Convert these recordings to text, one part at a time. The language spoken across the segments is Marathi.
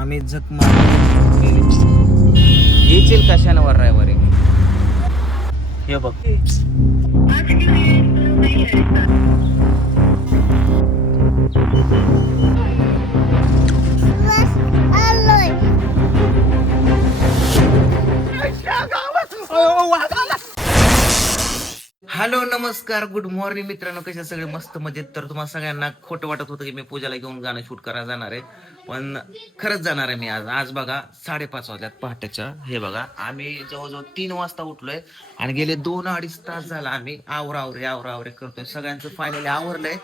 आम्ही झक मारली. येशील का शनिवार रविवारी हे बघ. हॅलो नमस्कार. गुड मॉर्निंग मित्रांनो. कशा सगळे? मस्त मजेत. तर तुम्हाला सगळ्यांना खोटं वाटत होतं की मी पूजाला घेऊन गाणं शूट करायला जाणार आहे. पण खरंच जाणार आहे मी आज. आज बघा साडेपाच वाजल्यात पहाटेच्या. हे बघा आम्ही जवळजवळ तीन वाजता उठलोय आणि गेले दोन अडीच तास झाला आम्ही आवरावरे आवरावरे करतोय. सगळ्यांचं फायनली आवरलंय.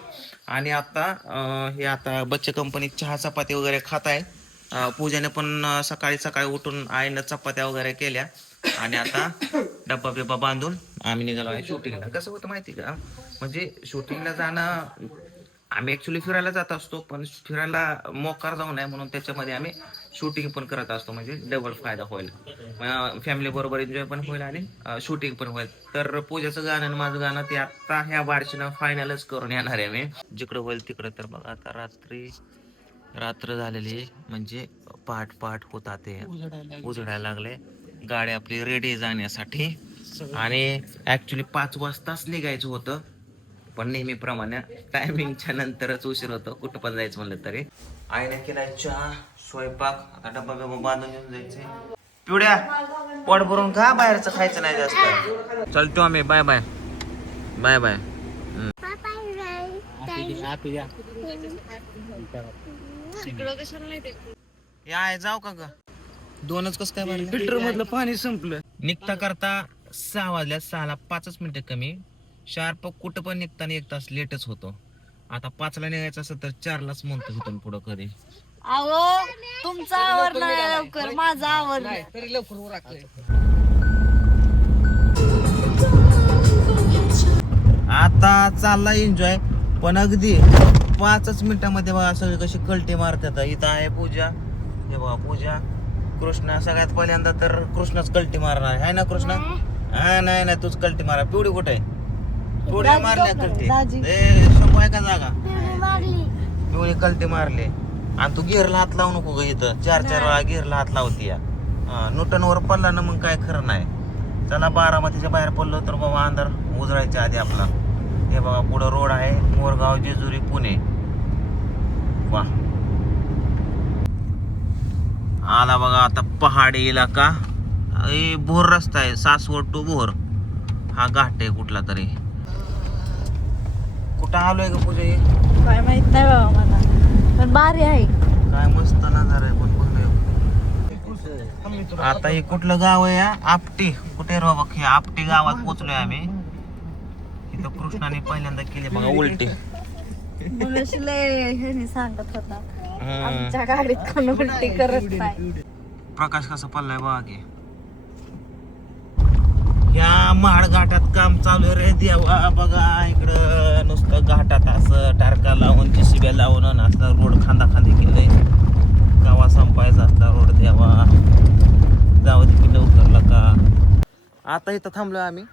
आणि आता हे आता बच्चे कंपनीत चहा चपाती वगैरे खात आहे. पूजाने पण सकाळी सकाळी उठून आईनं चपात्या वगैरे केल्या. आणि आता डब्बा बिब्बा बांधून आम्ही निघालो आहे शूटिंगला कसं होतं माहिती का? म्हणजे शूटिंगला जाणं आम्ही ऍक्च्युली फिरायला जात असतो पण फिरायला मोकार जाऊ नये म्हणून त्याच्यामध्ये आम्ही शूटिंग पण करत असतो. म्हणजे डबल फायदा होईल. फॅमिली बरोबर एन्जॉय पण होईल आणि शूटिंग पण होईल. तर पूजाचं गाणं आणि माझं गाणं ते आता ह्या बारशीनं फायनलच करून येणार आहे मी. जिकडं होईल तिकडं. तर बघा आता रात्री रात्र झालेली आहे, म्हणजे पहाट पहाट होता ते उजडायला लागले. गाडी आपली रेडी जाण्यासाठी. आणि ऍक्च्युली पाच वाजताच निघायचं होतं. पण नेहमीप्रमाणे टायमिंगच्या नंतरच उशीर होतो. कुठं पण जायचं म्हणलं तरी. आईने केलाय चहा स्वयंपाक. आता डब्बा बिब्बा बांधून घेऊन जायचे पिवड्या पोट भरून का बाहेरचं खायचं नाही जास्त. चलतो आम्ही. बाय बाय बाय बाय या जाऊ का ग? दोनच कस काय फिल्टर मधलं पाणी संपलं. निघता करता सहा वाजल्या सहाला पाचच मिनिटं कमी. शार्प कुठं पण निघताना एक तास लेटच होतो. आता पाचला निघायचं असेल तर चारलाच म्हणतो इथून पुढं कधी. अहो तुमचं आवरलं नाही लवकर माझं आवरलं. तरी लवकर आता चालला एन्जॉय पण अगदी पाचच मिनिटामध्ये बघा सगळे कशी कलटे मारतात. इथं आहे पूजा. हे बघा पूजा. कृष्णा सगळ्यात पहिल्यांदा तर कृष्णच कलटी मारणार. आहे ना कृष्णा? हा. नाही नाही तूच कलटी मारा. पिवडी कुठे आहे? पिवडी दाजी मारल्या? कलटी. ए शंभू आहे का जागा? पिवळी कलटी मारले. आणि तू गिअरला हात लावू नको ग इथं. चार चार वेळा गिअरला हात लावती या. न्यूटन वर पडला ना मग काय खरं नाही. चला बारामतीच्या बाहेर पडलो तर बाबा अंधार उजळायच्या आधी आपला. हे बघा पुढं रोड आहे. मोरगाव जेजुरी पुणे. वा. आला बघा आता पहाडी इलाका. ए, भोर रस्ता आहे सासवड टू भोर. हा घाट आहे कुठला तरी. कुठं आलोय का पूजा? काय माहीत नाही बाबा मला. पण भारी आहे. काय मस्त नजारा आहे पण बघूया. आता हे कुठलं गाव आहे? आपटी. कुठे रे बाबा? हे आपटी गावात पोहोचलोय आम्ही. इथं कृष्णाने पहिल्यांदा केली बघा उलटी. सांगत होता. आमच्या गाडीत कोण उलटी करत नाही. प्रकाश कसा पडलाय की या महाड घाटात काम चालू आहे रे देवा बघा इकडं नुसतं घाटात असं टारका लावून जिशिब्या लावून आणि असं रोड खांदा खांदी केलंय. गावा संपायचा असता रोड देवा. जावं तिकडे लवकरला का. आता इथं थांबलोय आम्ही.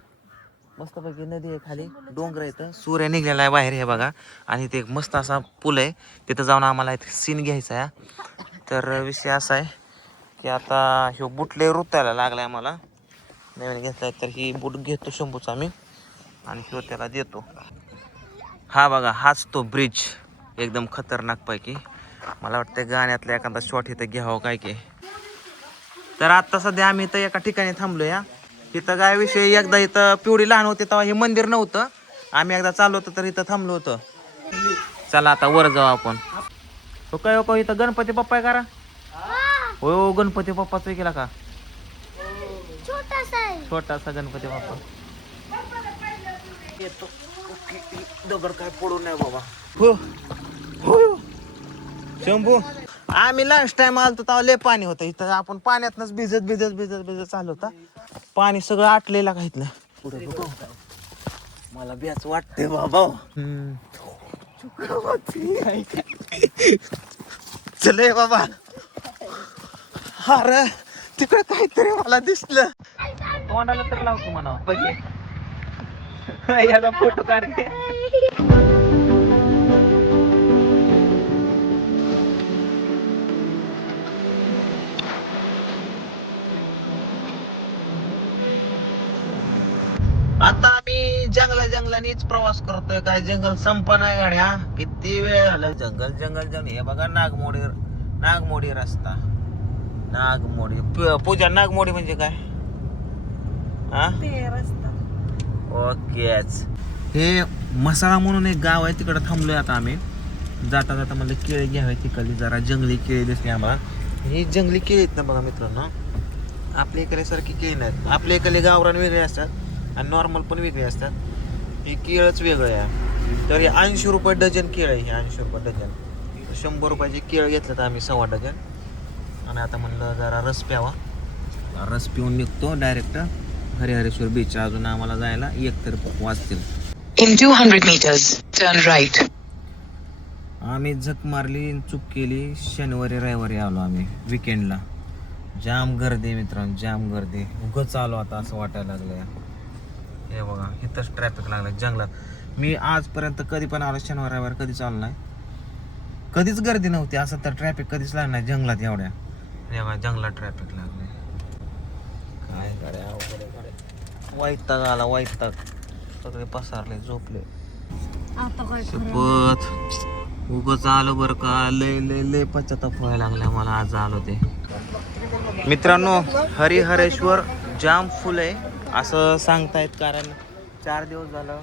मस्तपैकी नदी आहे खाली. डोंगर आहे इथं. सूर्य निघलेला आहे बाहेर हे बघा. आणि ते एक मस्त असा पूल आहे. तिथं जाऊन आम्हाला एक सीन घ्यायचा आहे. तर विषय असा आहे की आता ह्यो बुटले रुतायला लागलाय मला नवीन घेतलाय तर ही बूट घेतो शंभूचा मी आणि ह्यो त्याला देतो. हा बघा हाच तो ब्रिज एकदम खतरनाक पैकी मला वाटतं गाण्यातला एखादा शॉट इथं घ्यावं काय की. तर आता सध्या आम्ही इथं एका ठिकाणी थांबलो या इथं काय विषय? एकदा इथं पिवडी लहान होती तेव्हा हे मंदिर नव्हतं. आम्ही एकदा चाललो होतो तर इथं थांबलो होतो. चला आता वर जाऊ आपण. तो काय हो इथं गणपती बाप्पा आहे करा हो गणपती बाप्पाच केला का? छोटासा गणपती बाप्पा. येतो. दगड काय पडू नये बाबा. हो हो. शंभू. आम्ही लास्ट टाइम आलतो तेव्हा लय पाणी होतं. इथं आपण पाण्यातनच भिजत भिजत भिजत भिजत चालू होता. पाणी सगळं आटलेलं का इथलं? पुढे बघू. मला बेच वाटते बाबा. चले बाबा. अरे तिकडे काहीतरी मला दिसलं. तोंडाला तर लावतो म्हणा बघे. याला फोटो काढते. जंगलानेच प्रवास करतोय. काय जंगल संपा नाही गाड्या? किती वेळ झाला? जंगल जंगल जंगल. हे बघा नागमोडी नागमोडी रस्ता. नागमोडी. प- पूजा नागमोडी म्हणजे काय? हा? ते रस्ता. ओकेच. हे मसाळा म्हणून एक गाव आहे तिकडे थांबलोय आता आम्ही. जाता जाता म्हणलं केळी घ्यावे तिकडली. जरा जंगली केळी दिसली आम्हाला. ही जंगली केळी आहेत ना बघा मित्रांनो. आपल्या इकडे सारखी केळी नाहीत. आपल्या इकडे गावरान वेगळे असतात आणि नॉर्मल पण वेगळे असतात. ही केळच वेगळं आहे. तर हे ऐंशी रुपये डझन केळ आहे हे ऐंशी रुपये डझन. शंभर रुपयाचे केळ घेतलं तर आम्ही सव्वा डझन. आणि आता म्हणलं जरा रस प्यावा. रस पिऊन निघतो डायरेक्ट हरिहरेश्वर बीच अजून आम्हाला जायला एक तर वाजतील In 200 meters, turn right. आम्ही झक मारली चूक केली शनिवारी रविवारी आलो आम्ही विकेंडला जाम गर्दी मित्रांनो जाम गर्दी. उगच आलो आता असं वाटायला लागलंय. हे बघा इथंच ट्रॅफिक लागलं जंगलात. मी आजपर्यंत कधी पण आलो शनिवार रविवार कधीच आलो नाही. कधीच गर्दी नव्हती असं तर ट्रॅफिक कधीच लागलं नाही जंगलात एवढ्या. हे बघा जंगलात ट्रॅफिक लागले काय गाड्या गाड्या. वैताग आला वैताग. सगळे पसारले झोपले. आता काय खरं शपथ उगच आलो बर का लय लय लय पश्चाताप व्हायला लागला मला आज आलो ते. मित्रांनो हरिहरेश्वर जाम फुल आहे. असं सांगतायत कारण चार दिवस झालं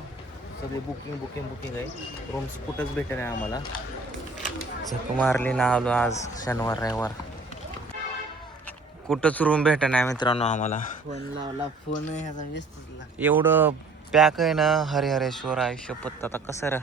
सगळी बुकिंग बुकिंग बुकिंग आहे. रूम्स कुठंच भेटत नाही आम्हाला. झक मारली ना आलो आज शनिवार रविवार. कुठंच रूम भेटत नाही मित्रांनो आम्हाला. फोन लावला फोन ह्याचा एवढं पॅक आहे ना हरिहरेश्वर आयुष्य पत्ता. आता कसं रे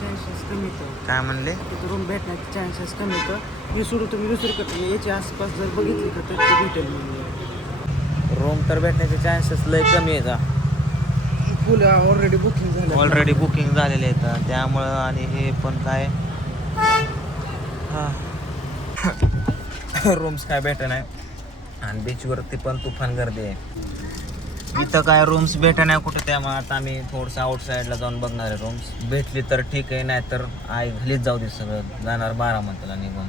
चान्सेस कमी येतं काय म्हणले? तिथं रूम भेटण्याचे चान्सेस कमी येतं हे सोडून तुम्ही दुसरीकडे याच्या आसपास जर बघितली का तर ते भेटेल रूम तर भेटण्याचे चान्सेस लय कमी आहे का फुल ऑलरेडी बुकिंग झालं. ऑलरेडी बुकिंग झालेले आहेत त्यामुळं आणि हे पण काय? रूम्स काय भेट नाही आणि बीचवरती पण तुफान गर्दी आहे. इथं काय रूम्स भेट नाही कुठे त्यामुळे आता आम्ही थोडंसं आउटसाईडला जाऊन बघणार आहे रूम्स भेटली तर ठीक आहे नाही तर आई घालीच जाऊ दे सगळं. जाणार बारामतीला निघून.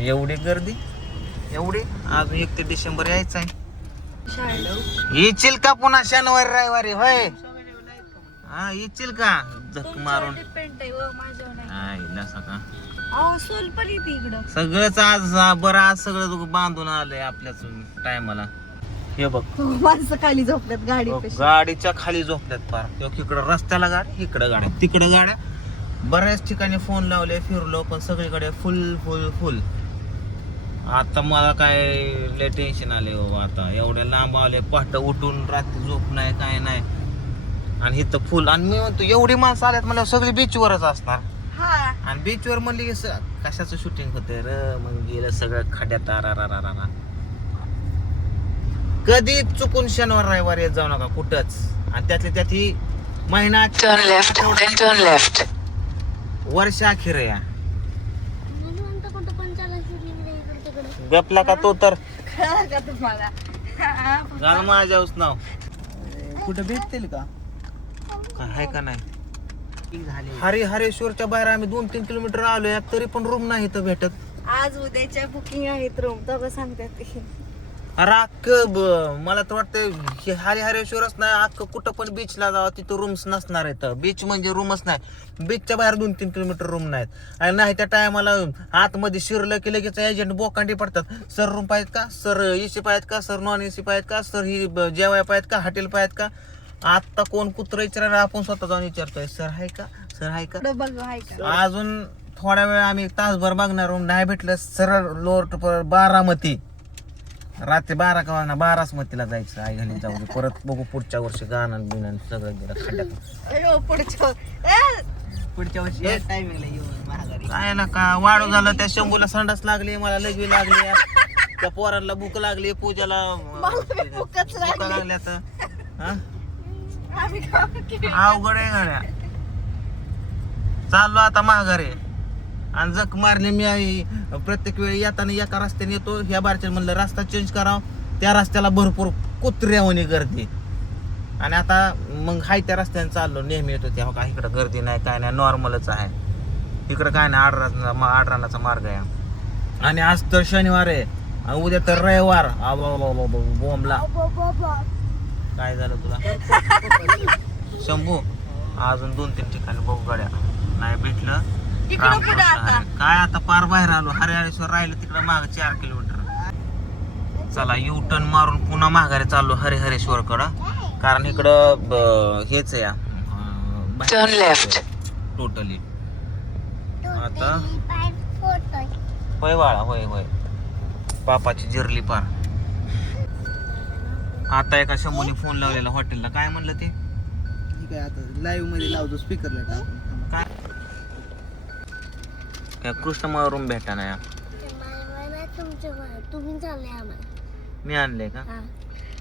एवढी गर्दी? एवढी? अजून एक ते डिसेंबर यायचं आहे. येशील का पुन्हा शनिवारी रविवारी? होय. हा येशील का? झक मारून. हा सका सगळंच आज बरं आज सगळं बांधून आलंय आपल्याच टायमाला हे बघ. माणसं खाली झोपल्यात गाडी गाडीच्या खाली झोपल्यात फार किंवा इकडं रस्त्याला गाडी इकडं गाड्या तिकडं गाड्या. बऱ्याच ठिकाणी फोन लावले फिरलो पण सगळीकडे फुल फुल फुल आता मला काय लय टेन्शन आले हो आता. एवढ्या लांब आले पहाट उठून रात्री झोप नाही काय नाही. आणि इथं फुल आणि मी म्हणतो एवढी माणसं आल्यात मला सगळी बीचवरच असणार. हा. आणि बीचवर म्हणली की कशाचं शूटिंग होतंय र? मग गेलं सगळं खड्यात आरा कधी चुकून शनिवार रविवार येत जाऊ नका कुठंच. आणि त्यातली त्यात ही महिना left, then turn left. वर्ष अखेर या. गपला का तो तर? झालं माझ्याच नाव. कुठं भेटतील का? काय आहे का नाही? झाले हरे हरेश्वरच्या बाहेर आम्ही दोन तीन किलोमीटर आलोय तरी पण रूम नाही इथं भेटत. आज उद्याच्या बुकिंग आहेत रूम तेव्हा सांगतात ते अरे अख्ख ब- मला तर वाटतं हे हरे हरेश्वरच नाही अख्ख कुठं पण बीचला जावं तिथं रूम्स नसणार आहेत. बीच म्हणजे रूमच नाही. बीचच्या बाहेर दोन तीन किलोमीटर रूम नाहीत. आणि नाही त्या टायमाला आतमध्ये शिरलं की लगेच एजंट बोकांडी पडतात. सर रूम पाहिजेत का? सर एसी पाहिजेत का? सर नॉन एसी पाहिजेत का? सर ही जेवाय पाहिजेत का? हॉटेल पाहिजेत का? आत्ता कोण कुत्र विचारणार? आपण स्वतः जाऊन विचारतोय. सर आहे का? सर आहे का? अजून थोड्या वेळ आम्ही तासभर बघणार. रूम नाही भेटलं सरळ लोट प- बारामती. रात्री बारा का वाजणार बारासमतीला जायचं आई घाली जाऊ दे परत बघू पुढच्या वर्षी गाणं बिणं सगळं गेलं खड्ड्यात अयो पुढच्या पुढच्या वर्षी? टायमिंगला येऊन महागारी काय ना का वाढू झालं त्या शंभूला संडास लागली मला लगवी लागली त्या पोरांना भूक लागली पूजाला मला बी भूकच लागली. भुका लागल्या तर हा? आम्ही? अवघड आहे गाड्या चाललो आता माघारी आणि जक मारले मी आई. प्रत्येक वेळी येताना एका रस्त्याने येतो ह्या बारच्या म्हणलं रस्ता चेंज करावा. त्या रस्त्याला भरपूर कुत्र्यावणी गर्दी. आणि आता मग हाय त्या रस्त्याने चाललो नेहमी येतो तेव्हा काय इकडं गर्दी नाही काय नाही नॉर्मलच आहे. इकडं काय नाही आडराचा आडरानाचा मार्ग आहे. आणि आज तर शनिवार आहे. आणि उद्या तर रविवार. बोमला काय झालं तुला? शंभू अजून दोन तीन ठिकाणी बघू गाड्या. नाही भेटलं. तिकडं रामकृष्ण कुठं आता? काय आता पार बाहेर आलो हरिहरेश्वर राहिलं तिकडं माग चार किलोमीटर. चला यू टर्न मारून पुन्हा माघारी चाललो हरिहरेश्वर कडं कारण इकडं हेच आहे. टोटली आता? होय बाळा होय होय. बापाची जिरली पार. आता एका शंभूने फोन लावलेला हॉटेलला. काय म्हणलं ते? ठीक आहे आता लाईव्हमध्ये लावतो स्पीकरला टाकून. काय काय कृष्ण मला रूम भेटा नाही तुम्ही चालले आम्हाला मी आणले का?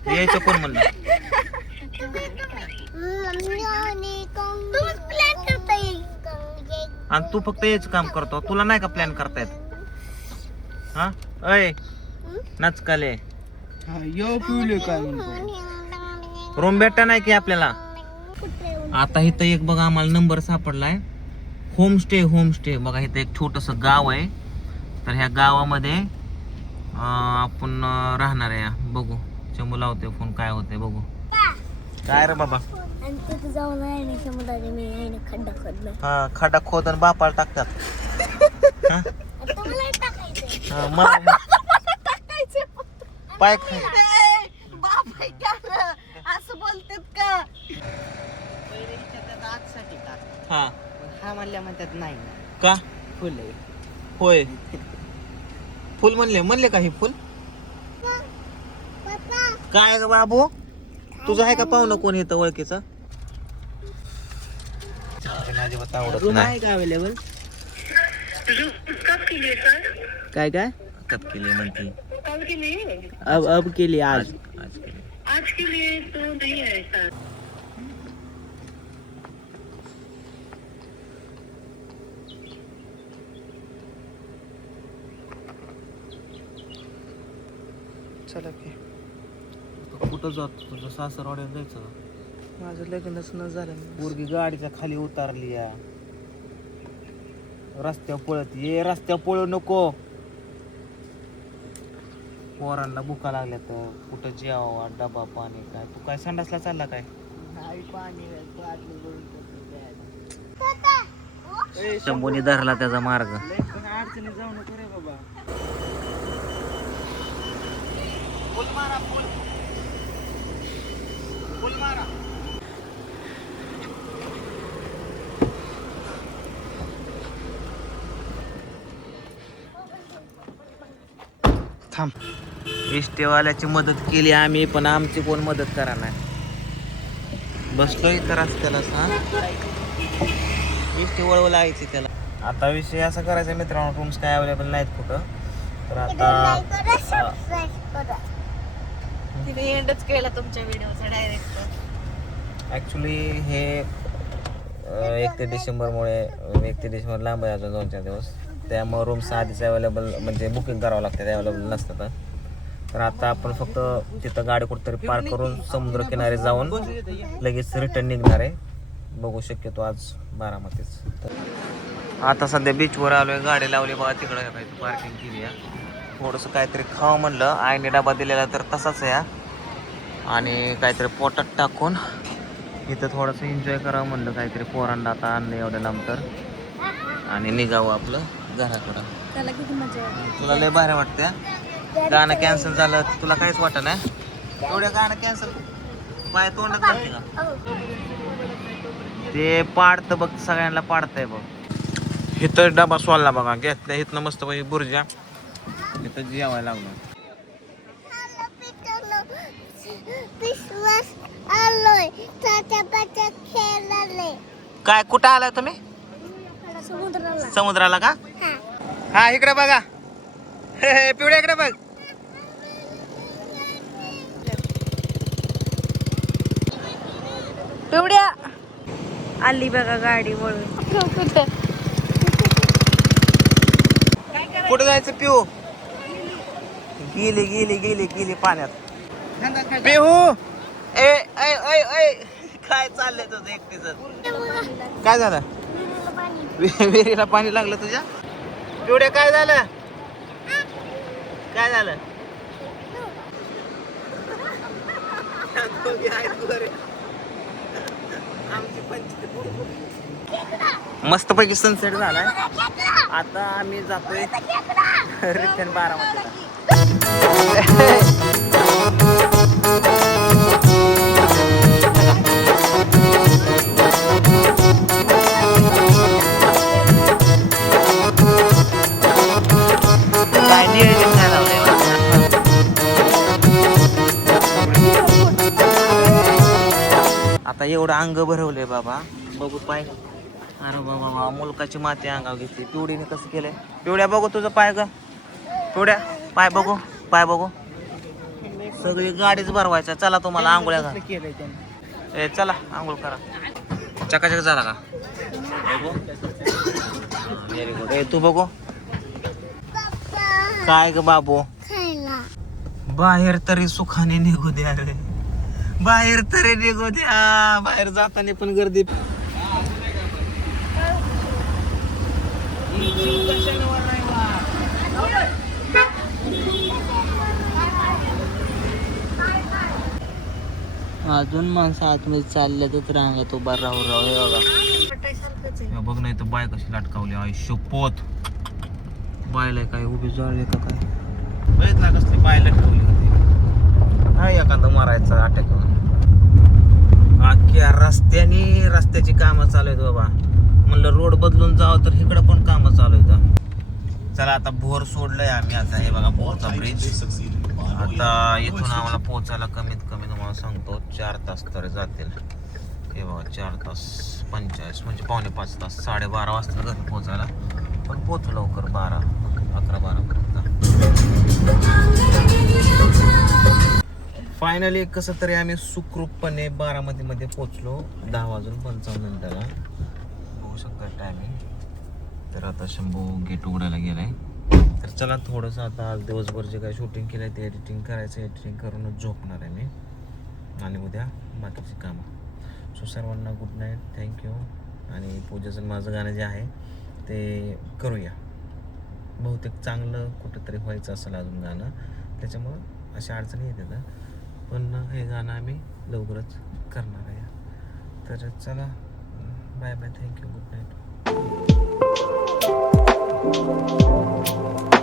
यायचं कोण म्हणलं? तुम्हीच प्लॅन करता येईल. आणि तू फक्त यायचं काम करतो. तुला नाही का प्लॅन करता येत? हा? अय नचकाले. हा यो पिवले काय म्हणतो? रूम भेटा नाही की आपल्याला? आता इथं एक बघा आम्हाला नंबर सापडलाय. Homestay homestay. बघा इथं एक छोटस गाव आहे. तर ह्या गावामध्ये आपण राहणार आहे. बघू. चमू लावते फोन. काय होते बघू. काय रे बाबा? आणि तिथे जाऊन आहे ना समुद्राने मी आहे ना खड्डा खोदला. हा खड्डा खोद आणि बापाला टाकतात. हा? तुम्हाला टाकायचं हा, मला पाय बाप आहे का रे? असं बोलतात का पहिले विचारतात आजसाठी का हा पण हा म्हणल्या म्हणतात नाही. का? फुल आहे. होय. फुल म्हणले म्हणले का हे फुल? काय ग बाबू? तुझं आहे का पाहुणं कोण येतं ओळखीचं? अजिबात आवडत रूम नाही. आहे का अवेलेबल काय काय? कप केली म्हणती. अब अब केली आज. आज केली. चला की. कुठं जात? तुझं सासरवाड्यात जायचं? माझं लग्नच न झालं पोरगी गाडीच्या खाली उतारली या. रस्त्यावर पळत ये रस्त्यावर पळू नको. पोरांना भुका लागल्या तर कुठं जेवा डबा पाणी काय? तू काय संडासला चालला काय? शंभूने धरला त्याचा मार्ग. अडचणी जाऊ नको रे बाबा. थांब. इष्टेवाल्याची मदत केली आम्ही पण आमची कोण मदत करा नाही. बसलोय तर रस्त्याला हा इष्टी वळव लागायची त्याला. आता विषय असा करायचा मित्रांनो रूम्स काय अवेलेबल नाहीत कुठं. तर आता तिने एंडच केला तुमच्या व्हिडिओचा डायरेक्ट ॲक्च्युली हे एक ते डिसेंबरमुळे अं, एक ते डिसेंबर लांब आहे अजून दोन चार दिवस. त्यामुळे रूम्स आधीच अवेलेबल म्हणजे बुकिंग करावं लागतं अवेलेबल नसतं तर. आता आपण फक्त तिथं गाडी कुठेतरी पार्क करून समुद्र किनारे जाऊन लगेच रिटर्न निघणार आहे. बघू शक्यतो आज बारामतीच. आता सध्या बीचवर आलोय गाडी लावली बघा तिकडे पार्किंग केली आहे थोडंसं काहीतरी खावं म्हणलं. आईने डबा दिलेला तर तसाच आहे हा. आणि काहीतरी पोटात टाकून इथं थोडंसं एन्जॉय करावं म्हणलं काहीतरी पोरांना आता आणलं एवढ्या लांब तर आणि निघावं आपलं घराकडं. त्याला किती मजा आली तुला लय भारी वाटते हा? गाणं कॅन्सल झालं तुला काहीच वाटत नाही? एवढं गाणं कॅन्सल पाय तोंड करते का? ते पाडतं बघ सगळ्यांना पाडतंय बघ. इथं डबा सोलला बघा घेतल्या इथनं मस्त पैकी बुर्जा इथं जेवायला लागलो. विश्वास आलोय. तात्या खेळाले. काय कुठं आलाय तुम्ही? समुद्राला. समुद्राला का? हा. इकडे बघा. हे, हे, पिवळ्या इकडे बघ. पिवड्या आली बघा गाडी वळून. कुठे? कुठे जायचं पिऊ? गेली गेली गेली गेली पाण्यात. पिहू! ए ए ए ए काय चाललंय तुझं एकटीच काय झालं? विहिरीला पाणी लागलं तुझ्या? पिवड्या काय झालं? काय झालं? मस्त पैकी सनसेट झालाय. आता आम्ही जातोय रिटर्न बारामतीला. आता एवढं अंग भरवलंय बाबा. बघू पाय. अरे बाबा बाबा मुलकाची माती अंगाव घेतली. पिवडीने कसं केलंय? पिवड्या बघू तुझं पाय ग. पिवड्या पाय बघू. पाय बघू. सगळी गाडीच भरवायचा चला तुम्हाला आंघोळ्या घाल. ए चला आंघोळ करा. चकाचक झाला का? बघू. व्हेरी गुड ए तू बघू. काय ग बाबू? बाहेर तरी सुखाने निघू द्या रे. बाहेर तरी निघू द्या. बाहेर जाताना पण गर्दी. अजून माणसं आतमध्ये चालल्यातच रांगात उभा राहू राहू हे बघा. बघ नाही तर बाय कशी लाटकावली आयुष्य पोत. बायला काय उभी जळले का काय? बघितला कसली बाय लटकवली होती. हा एखादं मारायचं अटॅक अख्ख्या रस्त्याने रस्त्याची कामं चालू आहेत बाबा. म्हणलं रोड बदलून जावं तर इकडं पण कामं चालू आहेत. चला आता भोर सोडलंय आम्ही. आता हे बघा भोरचा ब्रिज आता इथून आम्हाला पोहोचायला कमीत कमी तुम्हाला सांगतो चार तास तर जातील. हे बघा चार तास पंचेचाळीस म्हणजे पावणे पाच तास साडेबारा वाजता घरी पोहोचायला. पण पोच लवकर बारा अकरा बारापर्यंत फायनली कसं तरी आम्ही सुखरूपपणे बारामतीमध्ये पोचलो दहा वाजून पंचावन्न मिनिटाला. बघू शकता टायमिंग तर आता शंभू गेट उघडायला गेलाय. तर चला थोडंसं आता आज दिवसभर जे काही शूटिंग केलं आहे ते एडिटिंग करायचं एडिटिंग करूनच झोपणार आहे मी. आणि उद्या बाकीची कामं. सो सर्वांना गुड नाईट थँक्यू आणि पूजेचं माझं गाणं जे आहे ते करूया. बहुतेक चांगलं कुठंतरी व्हायचं असेल अजून गाणं त्याच्यामुळं अशा अडचणी येतात पण हे गाणं आम्ही लवकरच करणार आहे. तर चला bye bye thank you good night